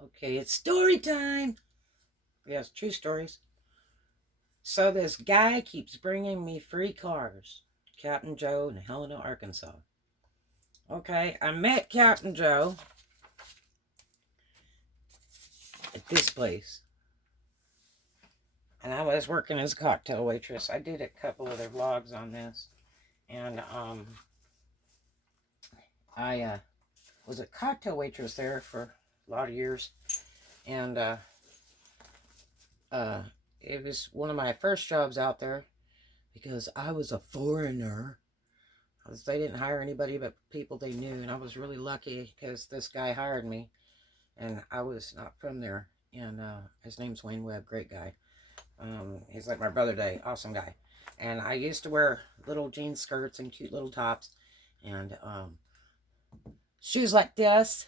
Okay, it's story time. Yes, true stories. So this guy keeps bringing me free cars. Captain Joe in Helena, Arkansas. Okay, I met Captain Joe at this place. And I was working as a cocktail waitress. I did a couple of their vlogs on this. And I was a cocktail waitress there for a lot of years. And it was one of my first jobs out there because I was a foreigner. They didn't hire anybody but people they knew, and I was really lucky because this guy hired me, and I was not from there. And his name's Wayne Webb, great guy. He's like my brother Day, awesome guy. And I used to wear little jean skirts and cute little tops, and shoes like this.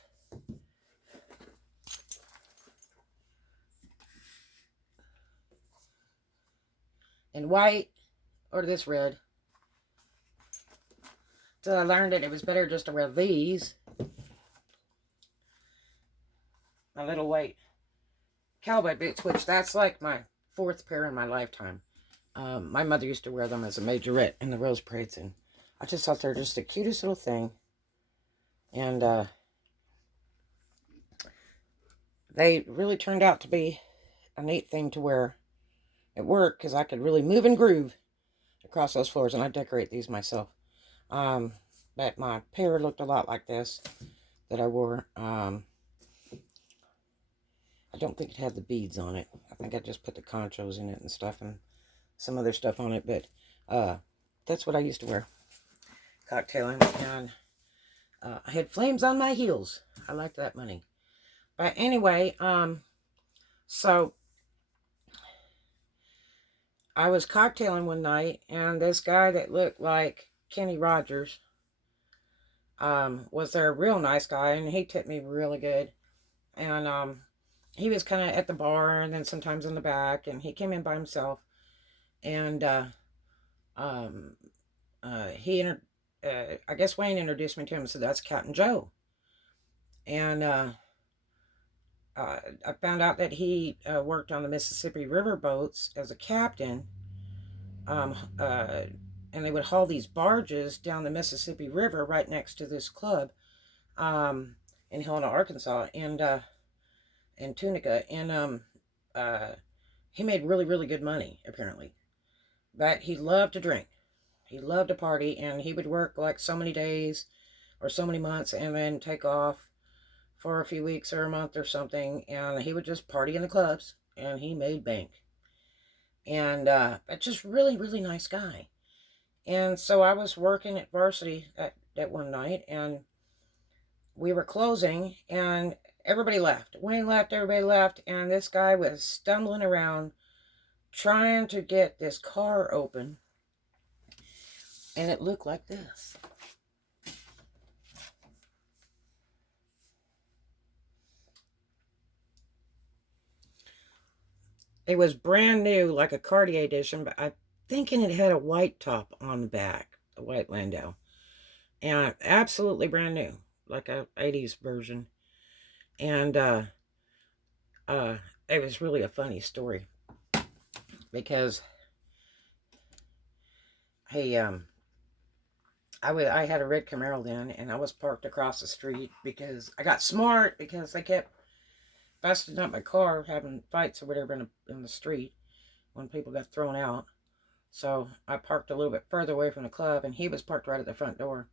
And white, or this red. So I learned that it was better just to wear these. My little white cowboy boots, which that's like my fourth pair in my lifetime. My mother used to wear them as a majorette in the Rose Parades, and I just thought they're just the cutest little thing. And they really turned out to be a neat thing to wear at work because I could really move and groove across those floors, and I decorate these myself. But my pair looked a lot like this that I wore. I don't think it had the beads on it. I think I just put the conchos in it and stuff and some other stuff on it. But that's what I used to wear, cocktailing. And I had flames on my heels. I liked that money. But anyway, so I was cocktailing one night, and this guy that looked like Kenny Rogers was there, a real nice guy, and he tipped me really good. And he was kind of at the bar, and then sometimes in the back, and he came in by himself. And I guess Wayne introduced me to him and said, "That's Captain Joe." And I found out that he worked on the Mississippi River boats as a captain. And they would haul these barges down the Mississippi River right next to this club in Helena, Arkansas, and in Tunica. And he made really, really good money, apparently. But he loved to drink. He loved to party, and he would work like so many days or so many months and then take off for a few weeks or a month or something, and he would just party in the clubs, and he made bank. And but just really, really nice guy. And so I was working at Varsity that one night, and we were closing, and everybody left. Wayne left, everybody left, and this guy was stumbling around trying to get this car open, and it looked like this. It was brand new, like a Cartier edition, but I'm thinking it had a white top on the back, a white Landau. And absolutely brand new, like a 80s version. And it was really a funny story because I had a red Camaro then, and I was parked across the street because I got smart because they kept busting up my car, having fights or whatever in the street when people got thrown out. So I parked a little bit further away from the club, and he was parked right at the front door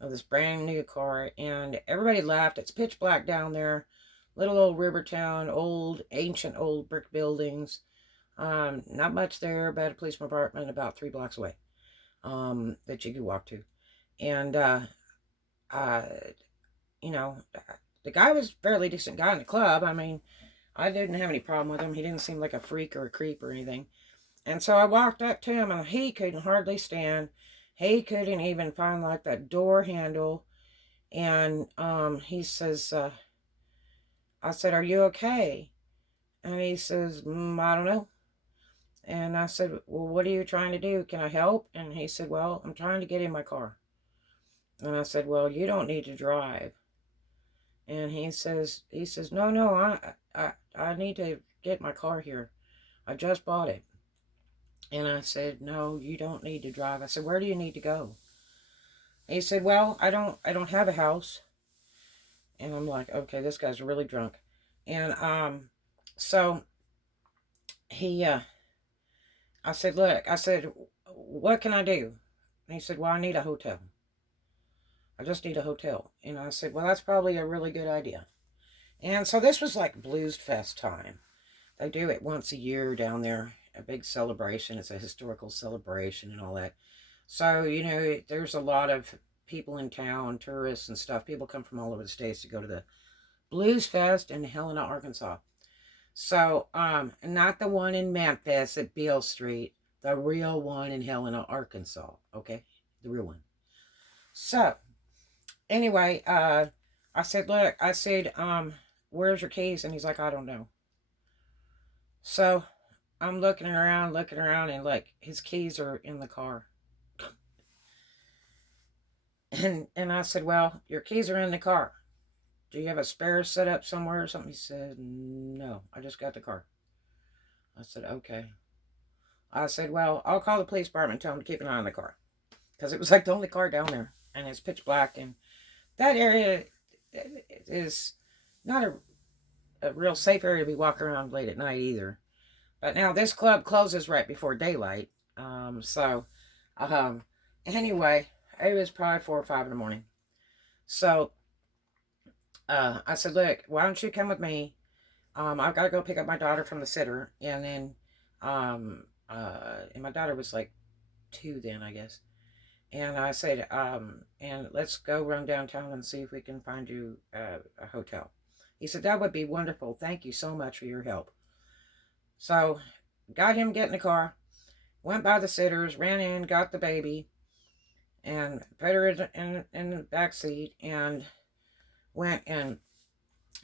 of this brand new car, and everybody laughed. It's pitch black down there, little old river town, ancient old brick buildings. Not much there, but a police department about 3 blocks away that you could walk to. And you know, the guy was a fairly decent guy in the club. I mean, I didn't have any problem with him. He didn't seem like a freak or a creep or anything. And so I walked up to him, and he couldn't hardly stand. He couldn't even find like that door handle. And he says, I said, "Are you okay?" And he says, "I don't know." And I said, "Well, what are you trying to do? Can I help?" And he said, "Well, I'm trying to get in my car." And I said, "Well, you don't need to drive." And he says, no, I need to get my car here. I just bought it. And I said, no, you don't need to drive. I said, where do you need to go? And he said, well, I don't have a house. And I'm like, okay, this guy's really drunk. And so he I said, look, I said, what can I do? And he said, well, I need a hotel. I just need a hotel. And I said, well, that's probably a really good idea. And so this was like Blues Fest time. They do it once a year down there, a big celebration. It's a historical celebration and all that. So, there's a lot of people in town, tourists and stuff. People come from all over the states to go to the Blues Fest in Helena, Arkansas. So, not the one in Memphis at Beale Street, the real one in Helena, Arkansas. Okay? The real one. So, anyway, I said, look, where's your keys? And he's like, I don't know. So, I'm looking around, and like, his keys are in the car. And I said, well, your keys are in the car. Do you have a spare set up somewhere or something? He said, no, I just got the car. I said, okay. I said, well, I'll call the police department and tell them to keep an eye on the car. Because it was like the only car down there. And it's pitch black. And that area is not a real safe area to be walking around late at night either. But now this club closes right before daylight. Anyway, it was probably 4 or 5 in the morning. So I said, look, why don't you come with me? I've got to go pick up my daughter from the sitter. And then, and my daughter was like 2 then, I guess. And I said, and let's go run downtown and see if we can find you a hotel. He said, that would be wonderful. Thank you so much for your help. So, got him get in the car, went by the sitters, ran in, got the baby, and put her in the back seat, and went and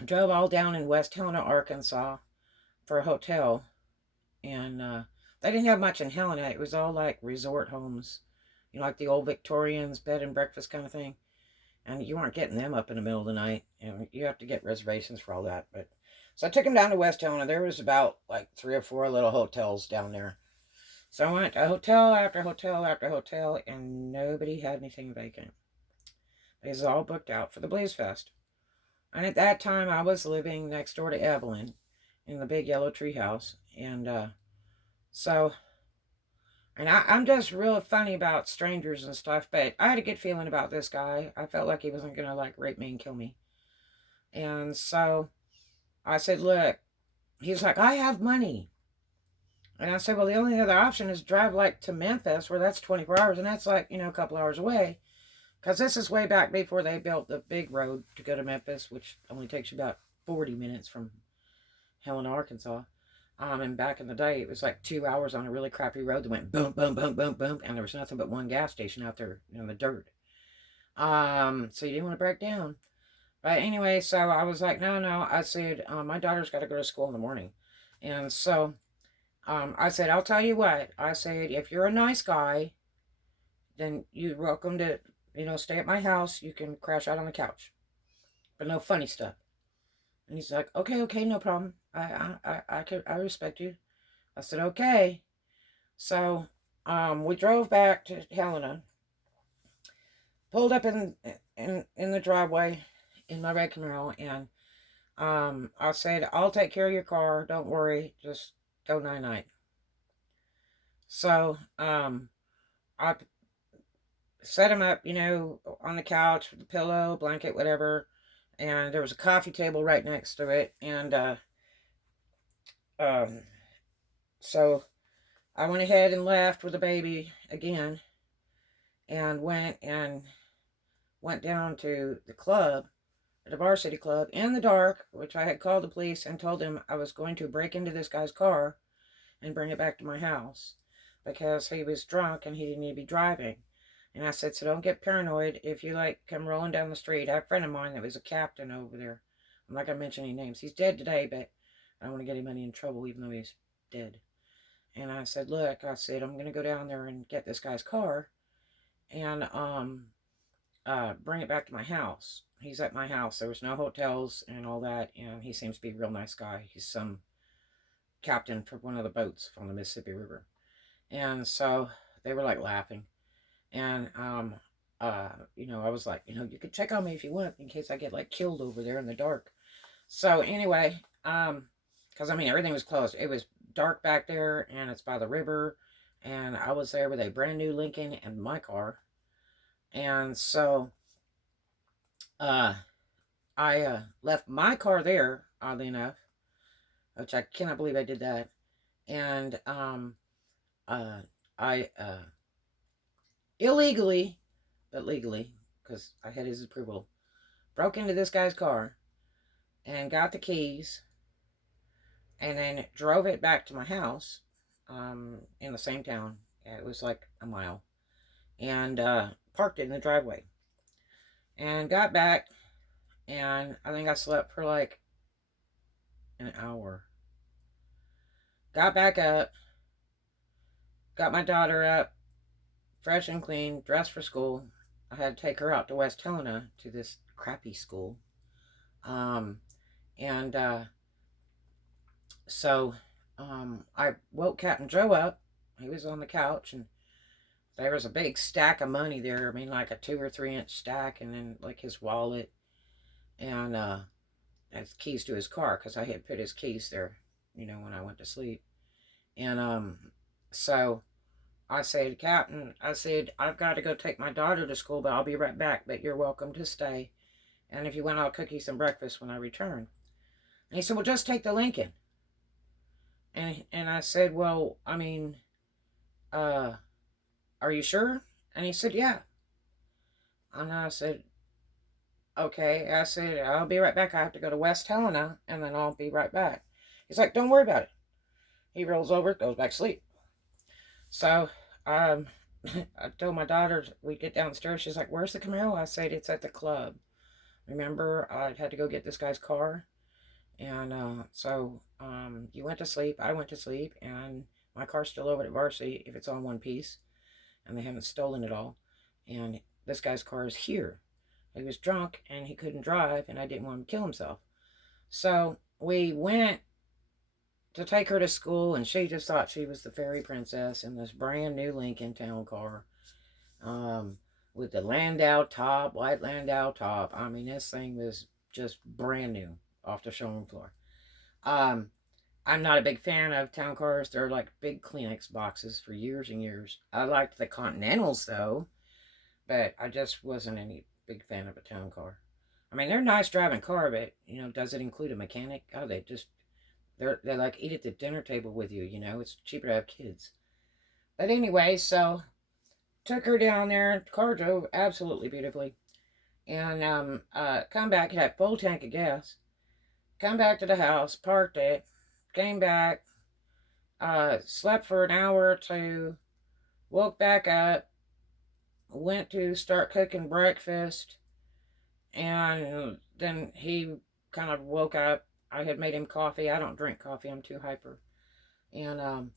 drove all down in West Helena, Arkansas for a hotel. And they didn't have much in Helena. It was all like resort homes, like the old Victorians, bed and breakfast kind of thing. And you weren't getting them up in the middle of the night. And you have to get reservations for all that. But so I took him down to West Helena. There was about like 3 or 4 little hotels down there. So I went to hotel after hotel after hotel, and nobody had anything vacant. It was all booked out for the Blues Fest. And at that time, I was living next door to Evelyn in the big yellow tree house. And I'm just real funny about strangers and stuff, but I had a good feeling about this guy. I felt like he wasn't going to like rape me and kill me. And so I said, look, he's like, I have money. And I said, well, the only other option is drive like to Memphis, where that's 24 hours, and that's like, a couple hours away. Because this is way back before they built the big road to go to Memphis, which only takes you about 40 minutes from Helena, Arkansas. And back in the day, it was like 2 hours on a really crappy road that went boom, boom, boom, boom, boom, and there was nothing but one gas station out there in the dirt. So you didn't want to break down. But anyway, so I was like, no. I said, my daughter's got to go to school in the morning. And so I said, I'll tell you what. I said, if you're a nice guy, then you're welcome to, stay at my house. You can crash out on the couch. But no funny stuff. And he's like, okay, no problem. I respect you. I said, okay. So, we drove back to Helena, pulled up in the driveway in my red Camaro, and I said, I'll take care of your car. Don't worry. Just go night-night. So, I set him up, on the couch with the pillow, blanket, whatever. And there was a coffee table right next to it. And so I went ahead and left with the baby again. And went down to the club, the Varsity Club, in the dark, which I had called the police and told them I was going to break into this guy's car and bring it back to my house. Because he was drunk and he didn't need to be driving. And I said, so don't get paranoid if you, come rolling down the street. I have a friend of mine that was a captain over there. I'm not going to mention any names. He's dead today, but I don't want to get him in trouble even though he's dead. And I said, look, I'm going to go down there and get this guy's car and bring it back to my house. He's at my house. There was no hotels and all that, and he seems to be a real nice guy. He's some captain for one of the boats from the Mississippi River. And so they were like laughing. And I was like, you could check on me if you want in case I get like killed over there in the dark. So anyway, because I mean everything was closed. It was dark back there, and it's by the river, and I was there with a brand new Lincoln and my car. And so I left my car there, oddly enough, which I cannot believe I did that. And I illegally, but legally, because I had his approval, broke into this guy's car and got the keys, and then drove it back to my house in the same town. It was like a mile. And parked it in the driveway. And got back, and I think I slept for like an hour. Got back up, got my daughter up, fresh and clean, dressed for school. I had to take her out to West Helena to this crappy school. So I woke Captain Joe up. He was on the couch, and there was a big stack of money there. I mean, like a 2 or 3 inch stack, and then like his wallet, and his keys to his car, because I had put his keys there, when I went to sleep. And so I said, Captain, I've got to go take my daughter to school, but I'll be right back, but you're welcome to stay. And if you want, I'll cook you some breakfast when I return. And he said, well, just take the Lincoln. And I said, well, I mean, are you sure? And he said, yeah. And I said, okay. I said, I'll be right back. I have to go to West Helena, and then I'll be right back. He's like, don't worry about it. He rolls over, goes back to sleep. So I told my daughter, we get downstairs. She's like, where's the Camaro? I said, it's at the club. Remember, I had to go get this guy's car. And so you went to sleep. I went to sleep. And my car's still over at Varsity if it's on one piece. And they haven't stolen it all. And this guy's car is here. He was drunk and he couldn't drive, and I didn't want him to kill himself. So we went to take her to school, and she just thought she was the fairy princess in this brand new Lincoln Town Car, with the Landau top, white Landau top. I mean, this thing was just brand new off the showroom floor. I'm not a big fan of town cars. They're like big Kleenex boxes for years and years. I liked the Continentals though, but I just wasn't any big fan of a town car. I mean, they're a nice driving car, but does it include a mechanic? Oh, they're like eat at the dinner table with you. It's cheaper to have kids. But anyway, so took her down there. Car drove absolutely beautifully, and come back, had a full tank of gas. Come back to the house, parked it, came back, slept for an hour or two, woke back up, went to start cooking breakfast, and then he kind of woke up. I had made him coffee. I don't drink coffee. I'm too hyper. And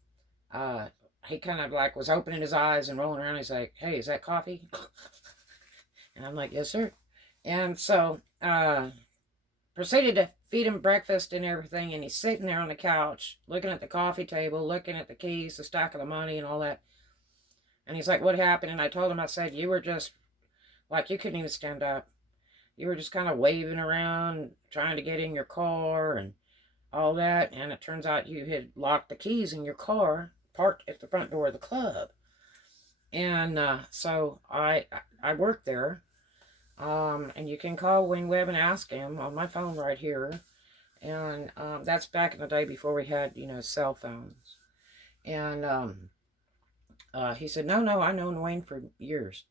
he kind of like was opening his eyes and rolling around. He's like, hey, is that coffee? And I'm like, yes, sir. And so proceeded to feed him breakfast and everything, and he's sitting there on the couch looking at the coffee table, looking at the keys, the stack of the money and all that. And he's like, what happened? And I told him, I said, you were just like, you couldn't even stand up. You were just kind of waving around, trying to get in your car and all that. And it turns out you had locked the keys in your car, parked at the front door of the club. And so I worked there. And you can call Wing Webb and ask him on my phone right here. And that's back in the day before we had, cell phones. And he said, no, I know Wayne for years.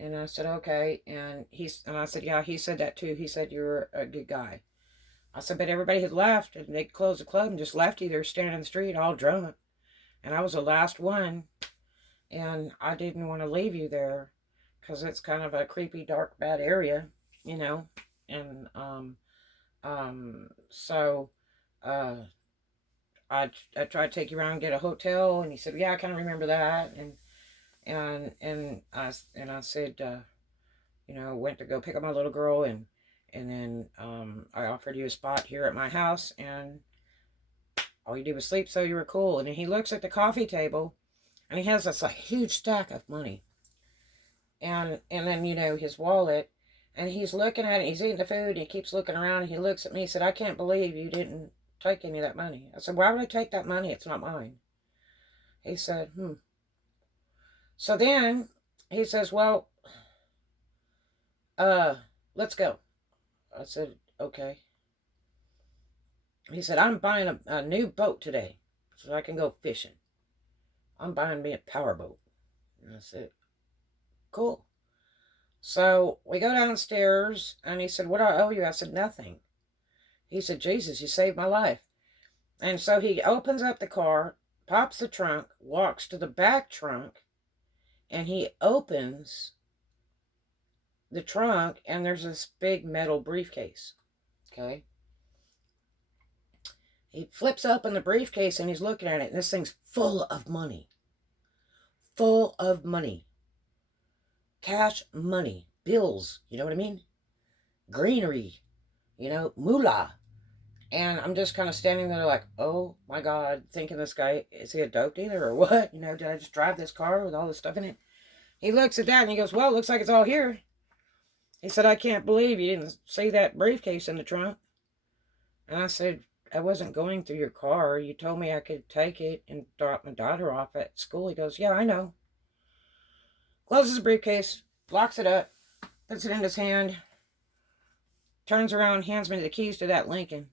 And I said, okay. And I said, yeah, he said that too. He said, you're a good guy. I said, but everybody had left, and they closed the club and just left you there standing in the street all drunk. And I was the last one. And I didn't want to leave you there, because it's kind of a creepy, dark, bad area, and so I tried to take you around and get a hotel, and he said, yeah, I kind of remember that, and I said, went to go pick up my little girl, and And then I offered you a spot here at my house, and all you did was sleep, so you were cool. And then he looks at the coffee table, and he has this like huge stack of money. And then, you know, his wallet, and he's looking at it, he's eating the food, and he keeps looking around, and he looks at me, he said, I can't believe you didn't take any of that money. I said, why would I take that money? It's not mine. He said, So then he says, well, let's go. I said, okay. He said, I'm buying a new boat today so I can go fishing. I'm buying me a power boat. And I said, cool. So we go downstairs, and he said, what do I owe you? I said, nothing. He said, Jesus, you saved my life. And so he opens up the car, pops the trunk, walks to the back trunk, and he opens the trunk, and there's this big metal briefcase. Okay? He flips open the briefcase, and he's looking at it, and this thing's full of money. Full of money. Cash money. Bills. You know what I mean? Greenery. You know, moolah. And I'm just kind of standing there like, oh my God, thinking this guy, is he a dope dealer or what? You know, did I just drive this car with all this stuff in it? He looks at that and he goes, well, looks like it's all here. He said, I can't believe you didn't see that briefcase in the trunk. And I said, I wasn't going through your car. You told me I could take it and drop my daughter off at school. He goes, yeah, I know. Closes the briefcase, locks it up, puts it in his hand, turns around, hands me the keys to that Lincoln,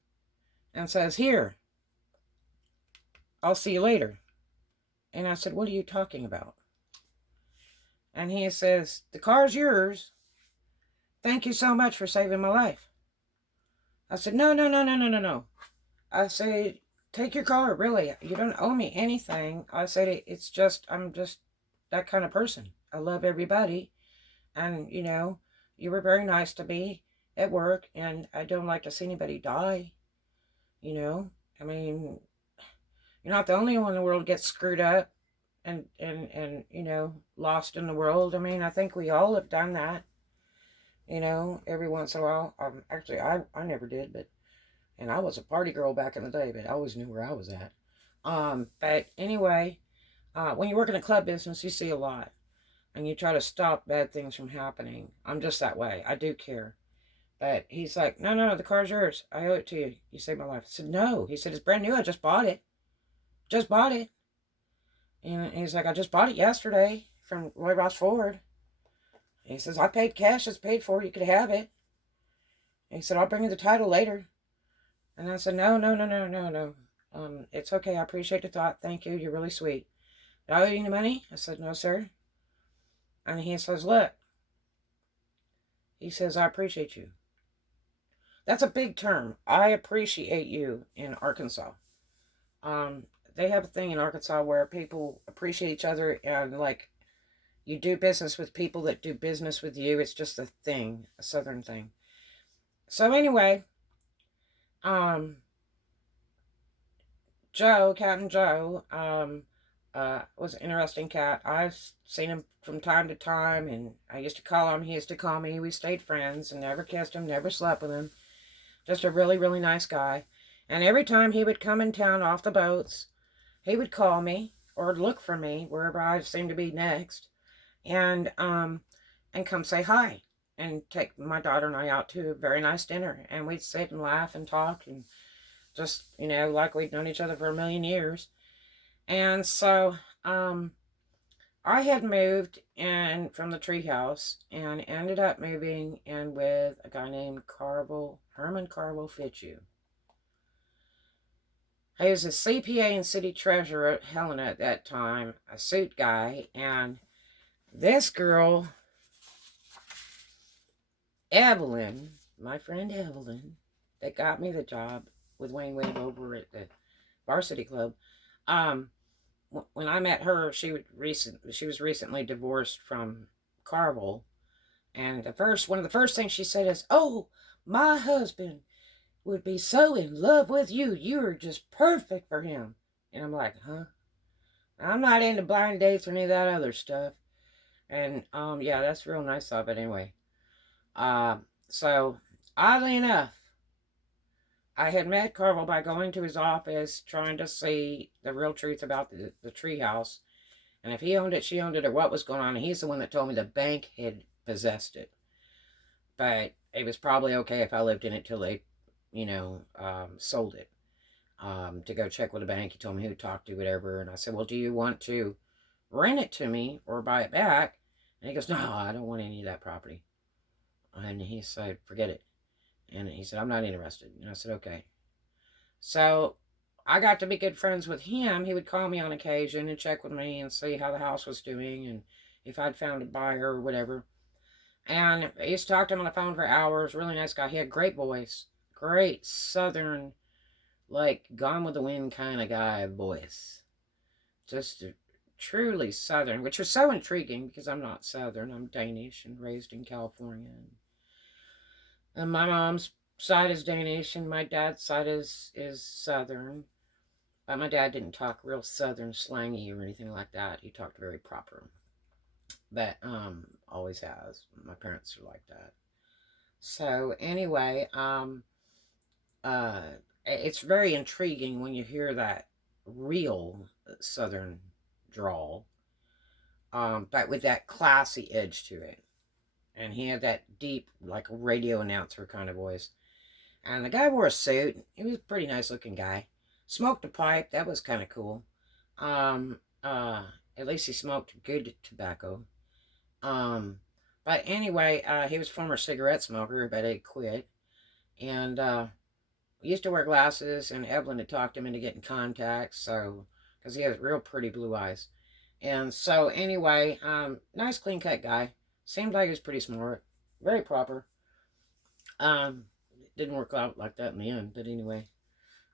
and says, here, I'll see you later. And I said, what are you talking about? And he says, the car's yours. Thank you so much for saving my life. I said, no. I said, take your car, really. You don't owe me anything. I said, it's just, I'm just that kind of person. I love everybody. And, you know, you were very nice to me at work, and I don't like to see anybody die. You know, I mean, you're not the only one in the world that gets screwed up and you know, lost in the world. I mean, I think we all have done that, you know, every once in a while. Actually, I never did, but, and I was a party girl back in the day, but I always knew where I was at. But anyway, when you work in a club business, you see a lot, and you try to stop bad things from happening. I'm just that way. I do care. But he's like, no, the car's yours. I owe it to you. You saved my life. I said, no. He said, it's brand new. I just bought it. Just bought it. And he's like, I just bought it yesterday from Roy Ross Ford. And he says, I paid cash. It's paid for. You could have it. And he said, I'll bring you the title later. And I said, no. It's okay. I appreciate the thought. Thank you. You're really sweet. Did I owe you any money? I said, no, sir. And he says, look. He says, I appreciate you. That's a big term. I appreciate you in Arkansas. They have a thing in Arkansas where people appreciate each other, and like you do business with people that do business with you. It's just a thing, a Southern thing. So anyway, Captain Joe, was an interesting cat. I've seen him from time to time, and I used to call him. He used to call me. We stayed friends, and never kissed him, never slept with him. Just a really, really nice guy. And every time he would come in town off the boats, he would call me or look for me wherever I seemed to be next, and come say hi and take my daughter and I out to a very nice dinner. And we'd sit and laugh and talk and just, you know, like we'd known each other for a million years. And so I had moved in from the treehouse and ended up moving in with a guy named Herman Carvil Fitzhugh. He was a CPA and city treasurer at Helena at that time, a suit guy, and this girl, Evelyn, my friend Evelyn, that got me the job with Wayne Wade over at the Varsity Club, when I met her, she was recently divorced from Carvil, and one of the first things she said is, "Oh, my husband would be so in love with you. You're just perfect for him." And I'm like, huh? I'm not into blind dates or any of that other stuff. And yeah, that's real nice of it anyway. So oddly enough, I had met Carvil by going to his office, trying to see the real truth about the tree house. And if he owned it, she owned it, or what was going on. And he's the one that told me the bank had possessed it. But it was probably okay if I lived in it till they, sold it. To go check with the bank. He told me who to talk to, whatever. And I said, well, do you want to rent it to me or buy it back? And he goes, no, I don't want any of that property. And he said, forget it. And he said, I'm not interested. And I said, okay. So I got to be good friends with him. He would call me on occasion and check with me and see how the house was doing and if I'd found a buyer or whatever. And I used to talk to him on the phone for hours. Really nice guy. He had great voice. Great southern, like Gone with the Wind kind of guy voice. Just truly southern, which was so intriguing because I'm not southern. I'm Danish and raised in California. And my mom's side is Danish and my dad's side is southern. But my dad didn't talk real southern slangy or anything like that. He talked very proper. But always has. My parents are like that. So anyway, it's very intriguing when you hear that real southern drawl, but with that classy edge to it. And he had that deep, like radio announcer kind of voice. And the guy wore a suit. He was a pretty nice looking guy. Smoked a pipe. That was kind of cool. At least he smoked good tobacco. But anyway, he was a former cigarette smoker, but he quit. And he used to wear glasses, and Evelyn had talked him into getting contacts, so, because he has real pretty blue eyes. And so anyway, nice clean cut guy. Seemed like he was pretty smart. Very proper. Didn't work out like that in the end, but anyway.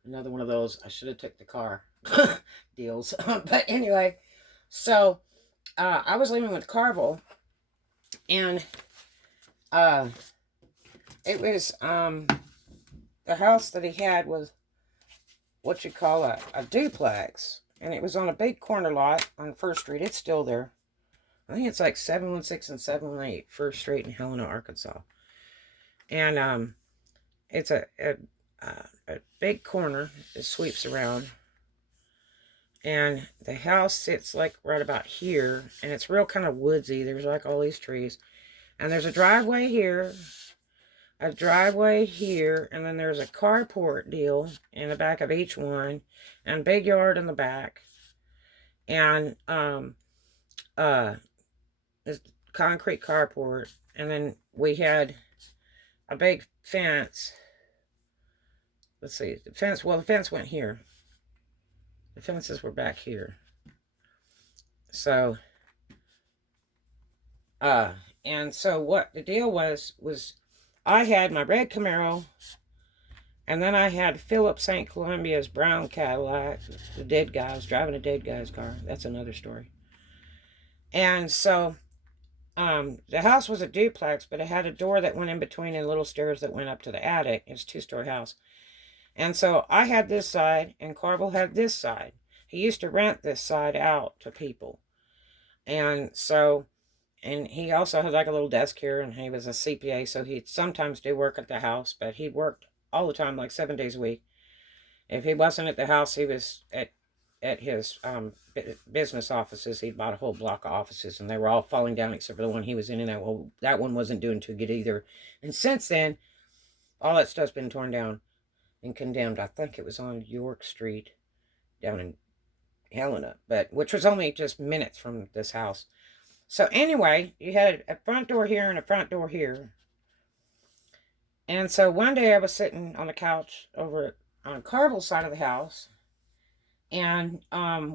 Another one of those, I should have took the car deals. But anyway, so I was living with Carvil, and it was the house that he had was what you call a duplex, and it was on a big corner lot on First Street. It's still there. I think it's like 716 and 718 First Street in Helena, Arkansas. And it's a big corner that sweeps around. And the house sits like right about here. And it's real kind of woodsy. There's like all these trees. And there's a driveway here. A driveway here. And then there's a carport deal in the back of each one. And big yard in the back. And this concrete carport. And then we had a big fence. Let's see. The fence went here. The fences were back here. So, and so what the deal was I had my red Camaro, and then I had Philip St. Columbia's brown Cadillac. The dead guy. I was driving a dead guy's car. That's another story. And so, the house was a duplex, but it had a door that went in between and little stairs that went up to the attic. It's a two-story house. And so I had this side, and Carvil had this side. He used to rent this side out to people. And so, and he also had like a little desk here, and he was a CPA, so he'd sometimes do work at the house, but he worked all the time, like 7 days a week. If he wasn't at the house, he was at his business offices. He'd bought a whole block of offices, and they were all falling down except for the one he was in, and that one wasn't doing too good either. And since then, all that stuff's been torn down and condemned. I think it was on York Street down in Helena, which was only just minutes from this house. So anyway, you had a front door here and a front door here. And so one day I was sitting on the couch over on Carvil's side of the house, and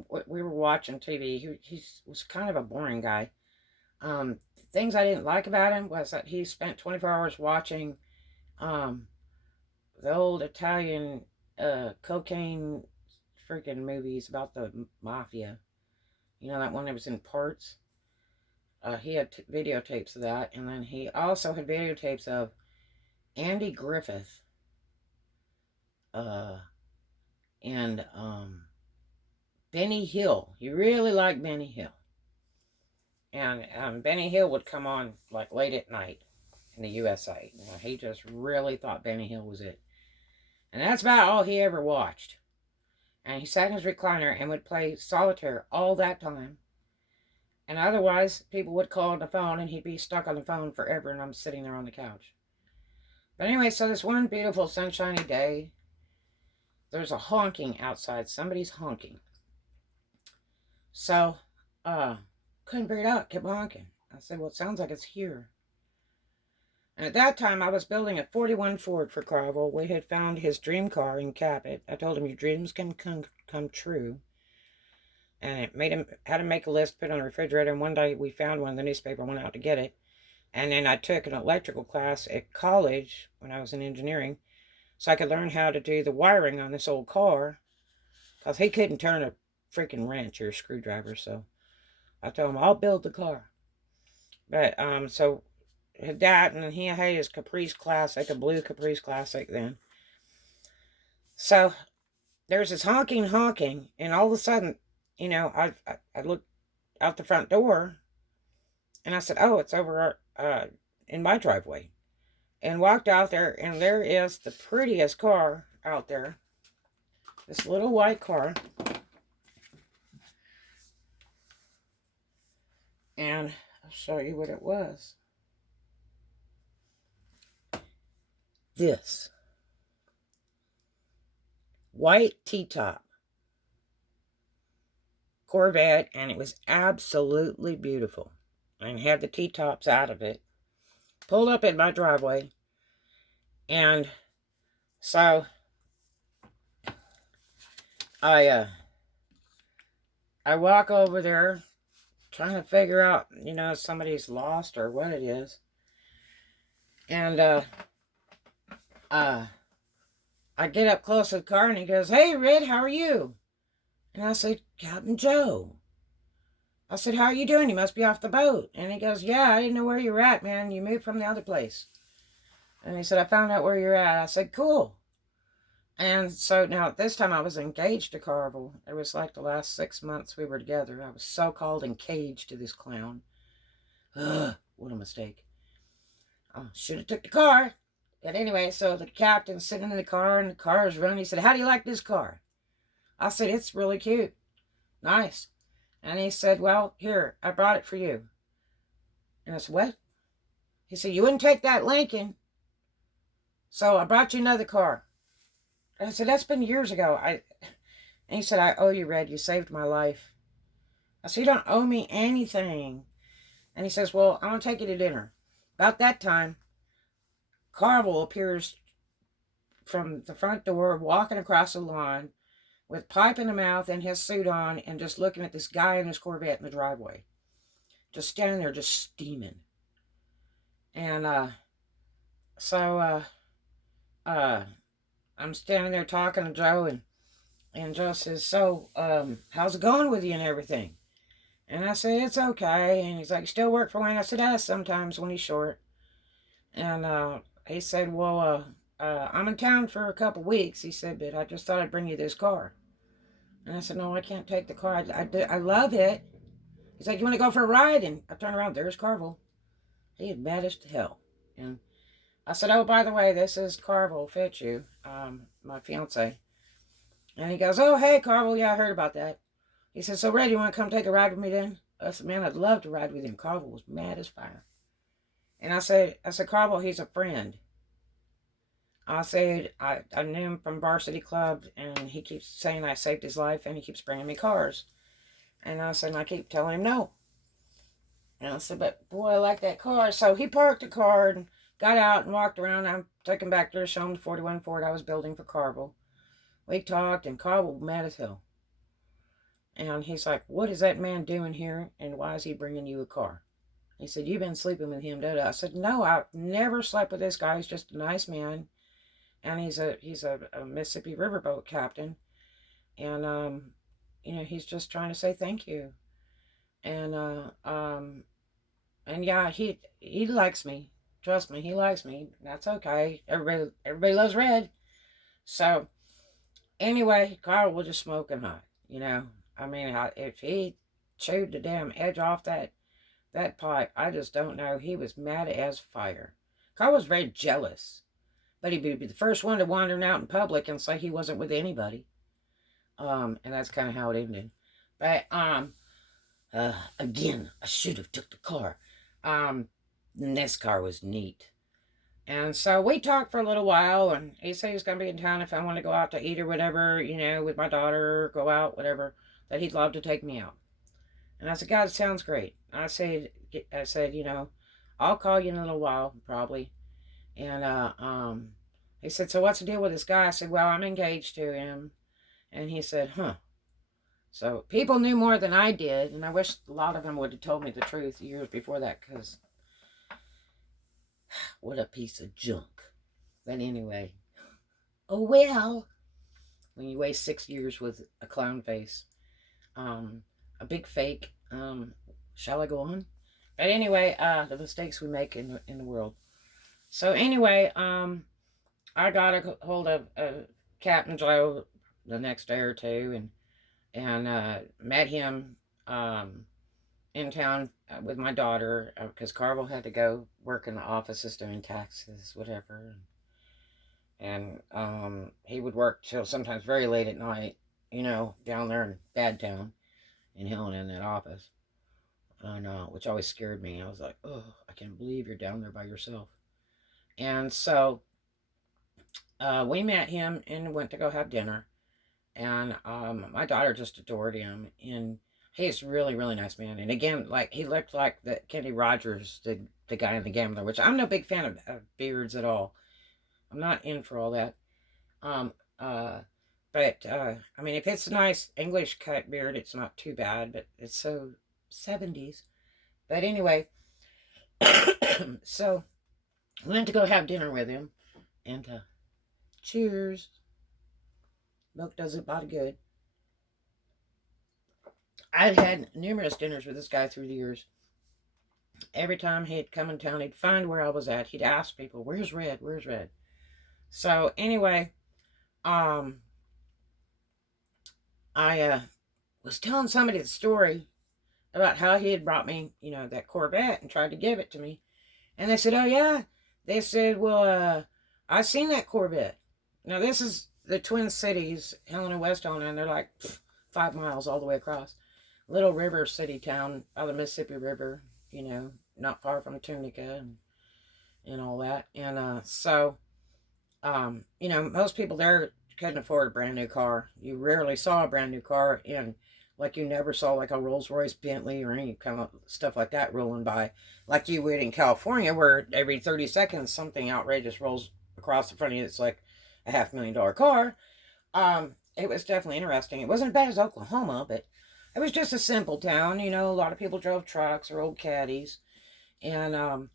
we were watching TV. He was kind of a boring guy. Things I didn't like about him was that he spent 24 hours watching the old Italian cocaine freaking movies about the mafia. You know, that one that was in parts? He had videotapes of that. And then he also had videotapes of Andy Griffith. And Benny Hill. He really liked Benny Hill. And Benny Hill would come on like late at night. in the USA. You know, he just really thought Benny Hill was it. And that's about all he ever watched. And he sat in his recliner and would play solitaire all that time. And otherwise, people would call on the phone and he'd be stuck on the phone forever, and I'm sitting there on the couch. But anyway, so this one beautiful sunshiny day, there's a honking outside. Somebody's honking. So, couldn't figure it out. Kept honking. I said, well, it sounds like it's here. And at that time, I was building a 41 Ford for Carvil. We had found his dream car in Cabot. I told him, your dreams can come true. And it made him, had him make a list, put it on the refrigerator. And one day we found one in the newspaper, went out to get it. And then I took an electrical class at college when I was in engineering, so I could learn how to do the wiring on this old car, because he couldn't turn a freaking wrench or a screwdriver. So I told him, I'll build the car. But, so that, and he had his Caprice Classic, a blue Caprice Classic then. So there's this honking, and all of a sudden, you know, I looked out the front door, and I said, oh, it's over in my driveway. And walked out there, and there is the prettiest car out there. This little white car. And I'll show you what it was. This. White T-top. Corvette, and it was absolutely beautiful. And had the T-tops out of it. Pulled up in my driveway. And so I walk over there trying to figure out, you know, if somebody's lost or what it is. And I get up close to the car, and he goes, hey, Red, how are you? And I said, Captain Joe. I said, how are you doing? You must be off the boat. And he goes, yeah, I didn't know where you were at, man. You moved from the other place. And he said, I found out where you're at. I said, cool. And so now this time I was engaged to Carvil. It was like the last 6 months we were together. I was so called engaged to this clown. Ugh, what a mistake. I should have took the car. But anyway, so the captain's sitting in the car, and the car is running. He said, how do you like this car? I said, it's really cute. Nice. And he said, well, here, I brought it for you. And I said, what? He said, you wouldn't take that Lincoln, so I brought you another car. And I said, that's been years ago. And he said, I owe you, Red. You saved my life. I said, you don't owe me anything. And he says, well, I'm going to take you to dinner. About that time, Carvil appears from the front door, walking across the lawn, with pipe in the mouth and his suit on, and just looking at this guy in his Corvette in the driveway. Just standing there, just steaming. And so I'm standing there talking to Joe, and Joe says, so how's it going with you and everything? And I said, it's okay. And he's like, you still work for Wayne? I said, sometimes when he's short. And he said, well, I'm in town for a couple weeks. He said, but I just thought I'd bring you this car. And I said, no, I can't take the car. I love it. He's like, you want to go for a ride? And I turned around, there's Carvil. He had mad as hell. And I said, oh, by the way, this is Carvil Fitzhugh, my fiance. And he goes, oh, hey, Carvil, yeah, I heard about that. He said, so, Red, you want to come take a ride with me then? I said, man, I'd love to ride with him. Carvil was mad as fire. And I said, Carvil, he's a friend. I said, I knew him from varsity club, and he keeps saying I saved his life, and he keeps bringing me cars. And I said, and I keep telling him no. And I said, but boy, I like that car. So he parked the car and got out and walked around. I took him back there to show him the 41 Ford I was building for Carvil. We talked, and Carvil was mad as hell. And he's like, what is that man doing here, and why is he bringing you a car? He said, you've been sleeping with him, duda. I said, no, I've never slept with this guy. He's just a nice man. And he's a Mississippi riverboat captain. And, you know, he's just trying to say thank you. And yeah, he likes me. Trust me, he likes me. That's okay. Everybody loves Red. So, anyway, Carl was just smoking hot, you know. I mean, if he chewed the damn edge off that pipe, I just don't know. He was mad as fire. Carl was very jealous. But he'd be the first one to wander out in public and say he wasn't with anybody. And that's kind of how it ended. But, again, I should have took the car. And this car was neat. And so we talked for a little while, and he said he was going to be in town if I wanted to go out to eat or whatever, you know, with my daughter, go out, whatever, that he'd love to take me out. And I said, God, it sounds great. I said, you know, I'll call you in a little while, probably. And he said, so what's the deal with this guy? I said, well, I'm engaged to him. And he said, huh. So people knew more than I did, and I wish a lot of them would have told me the truth years before that, because what a piece of junk. But anyway, oh well. When you waste 6 years with a clown face, a big fake, shall I go on? But anyway, the mistakes we make in the world. So anyway, I got a hold of Captain Joe the next day or two, and met him in town with my daughter, because Carvil had to go work in the offices doing taxes, whatever. And he would work till sometimes very late at night, you know, down there in Bad Town in Helena in that office. And which always scared me. I was like, oh, I can't believe you're down there by yourself. And so we met him and went to go have dinner. And my daughter just adored him. And he's a really, really nice man. And again, like, he looked like the Kenny Rogers, the guy in The Gambler, which I'm no big fan of beards at all. I'm not in for all that. But I mean, if it's a nice English cut beard, it's not too bad. But it's so 70s. But anyway, so we went to go have dinner with him. And cheers. Milk does it body good. I'd had numerous dinners with this guy through the years. Every time he'd come in town, he'd find where I was at. He'd ask people, where's Red? Where's Red? So anyway, I was telling somebody the story about how he had brought me, you know, that Corvette and tried to give it to me. And they said, oh yeah. They said, well, I seen that Corvette. Now this is the Twin Cities, Helena, West Helena, and they're like 5 miles all the way across. Little river city town by the Mississippi River, you know, not far from Tunica and all that. And so, you know, most people there couldn't afford a brand new car. You rarely saw a brand new car, and like you never saw like a Rolls Royce, Bentley, or any kind of stuff like that rolling by, like you would in California, where every 30 seconds something outrageous rolls across the front of you. It's like a $500,000 car. It was definitely interesting. It wasn't as bad as Oklahoma, but it was just a simple town. You know, a lot of people drove trucks or old caddies. And